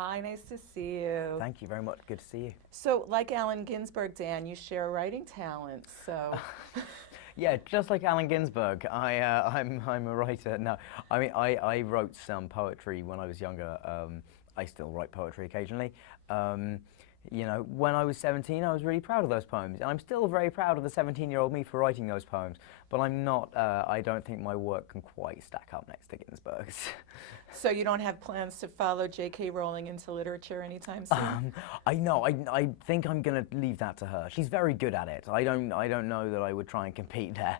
Hi, nice to see you. Thank you very much. Good to see you. So, like Allen Ginsberg, Dan, you share writing talent. So, Yeah, just like Allen Ginsberg, I'm a writer. No, I mean I wrote some poetry when I was younger. I still write poetry occasionally. Um, when I was 17, I was really proud of those poems, and I'm still very proud of the 17-year-old me for writing those poems. But I'm not. I don't think my work can quite stack up next to Ginsberg's. so you don't have plans to follow J.K. Rowling into literature anytime soon? I know. I think I'm gonna leave that to her. She's very good at it. I don't know that I would try and compete there.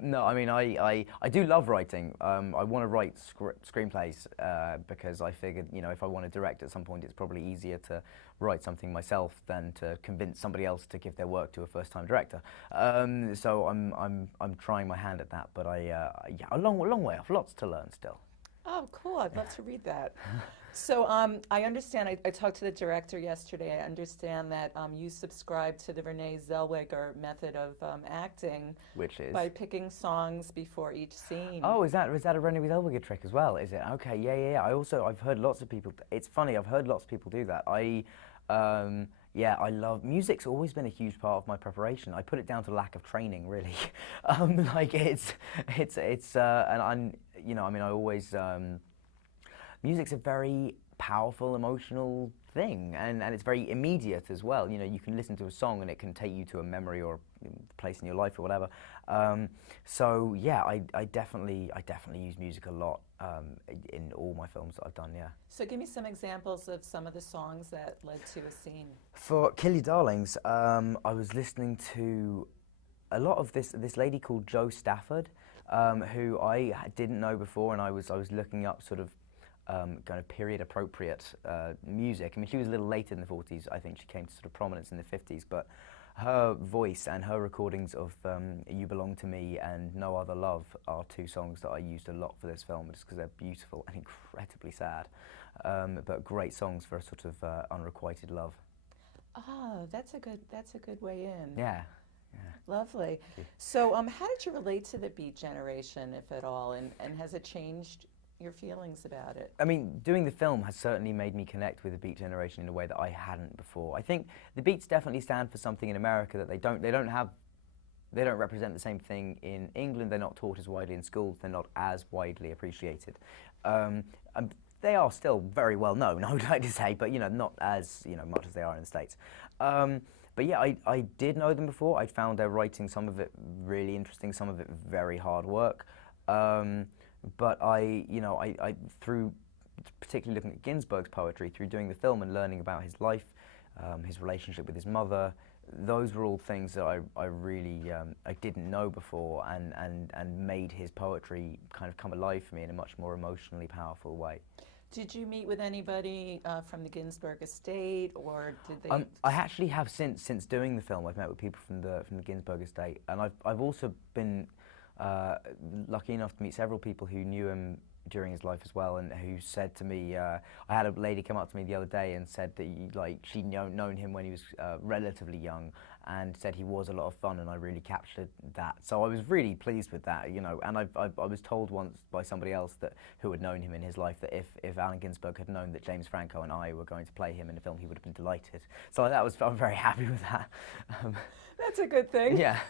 No, I mean I do love writing. I want to write screenplays because I figured if I want to direct at some point, it's probably easier to write something myself than to convince somebody else to give their work to a first-time director. So I'm trying my hand at that, but yeah, a long way off. Lots to learn still. Oh, cool. I'd love to read that. So, I understand, I talked to the director yesterday. I understand that you subscribe to the Renee Zellweger method of acting Which is? by picking songs before each scene. Oh, is that a Renee Zellweger trick as well? Is it? Okay, yeah. I've heard lots of people. It's funny. I've heard lots of people do that. Yeah, I love music's always been a huge part of my preparation. I put it down to lack of training, really. Like and I mean, I always music's a very powerful, emotional thing, and it's very immediate as well. You can listen to a song and it can take you to a memory or a place in your life or whatever. So yeah, I definitely use music a lot in all my films that I've done. Yeah. So, give me some examples of some of the songs that led to a scene. For Kill Your Darlings, I was listening to a lot of this lady called Jo Stafford, who I didn't know before, and I was looking up sort of kind of period appropriate music. I mean, she was a little later in the 40s. I think she came to sort of prominence in the 50s, but her voice and her recordings of You Belong to Me and No Other Love are two songs that I used a lot for this film, just because they're beautiful and incredibly sad, but great songs for a sort of unrequited love. Oh, that's a good way in. Yeah. Lovely. So, how did you relate to the Beat Generation, if at all, and has it changed your feelings about it? I mean, doing the film has certainly made me connect with the Beat Generation in a way that I hadn't before. I think the Beats definitely stand for something in America that they don't represent the same thing in England. They're not taught as widely in schools. They're not as widely appreciated. And they are still very well known, I would like to say, but not as much as they are in the States. But yeah, I did know them before. I found their writing, some of it really interesting, some of it very hard work. But I through particularly looking at Ginsberg's poetry, through doing the film and learning about his life, his relationship with his mother, those were all things that I really I didn't know before, and made his poetry kind of come alive for me in a much more emotionally powerful way. Did you meet with anybody from the Ginsberg estate, or did they? I actually have since doing the film. I've met with people from the Ginsberg estate, and I've also been lucky enough to meet several people who knew him during his life as well, and who said to me, I had a lady come up to me the other day and said that she'd known him when he was relatively young, and said he was a lot of fun, and I really captured that. So I was really pleased with that, and I was told once by somebody else who had known him in his life that if Allen Ginsberg had known that James Franco and I were going to play him in the film, he would have been delighted. So I'm very happy with that. That's a good thing. Yeah.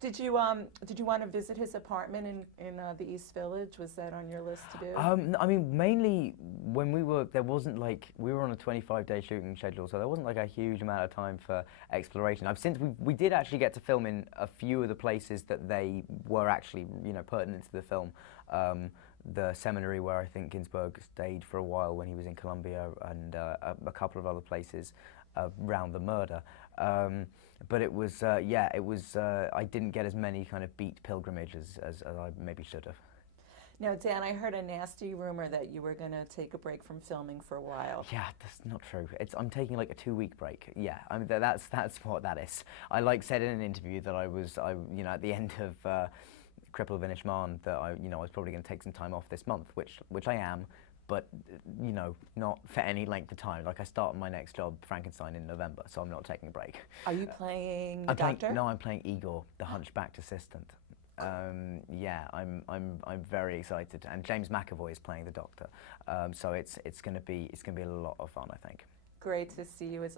Did you want to visit his apartment in the East Village? Was that on your list to do? I mean, mainly when we were on a 25-day shooting schedule, so there wasn't like a huge amount of time for exploration. We did actually get to film in a few of the places that they were actually pertinent to the film. The seminary where I think Ginsberg stayed for a while when he was in Colombia, and a couple of other places around the murder. But it was, I didn't get as many kind of beat pilgrimages as I maybe should have. Now, Dan, I heard a nasty rumor that you were going to take a break from filming for a while. Yeah, that's not true. I'm taking like a 2-week break. Yeah, I mean, that's what that is. I said in an interview that I at the end of Cripple of Inishmaan, that I was probably going to take some time off this month, which I am. But not for any length of time. Like, I start my next job, Frankenstein, in November, so I'm not taking a break. Are you playing the doctor? No, I'm playing Igor, the hunchbacked assistant. yeah, I'm very excited, and James McAvoy is playing the Doctor, so it's going to be a lot of fun, I think. Great to see you as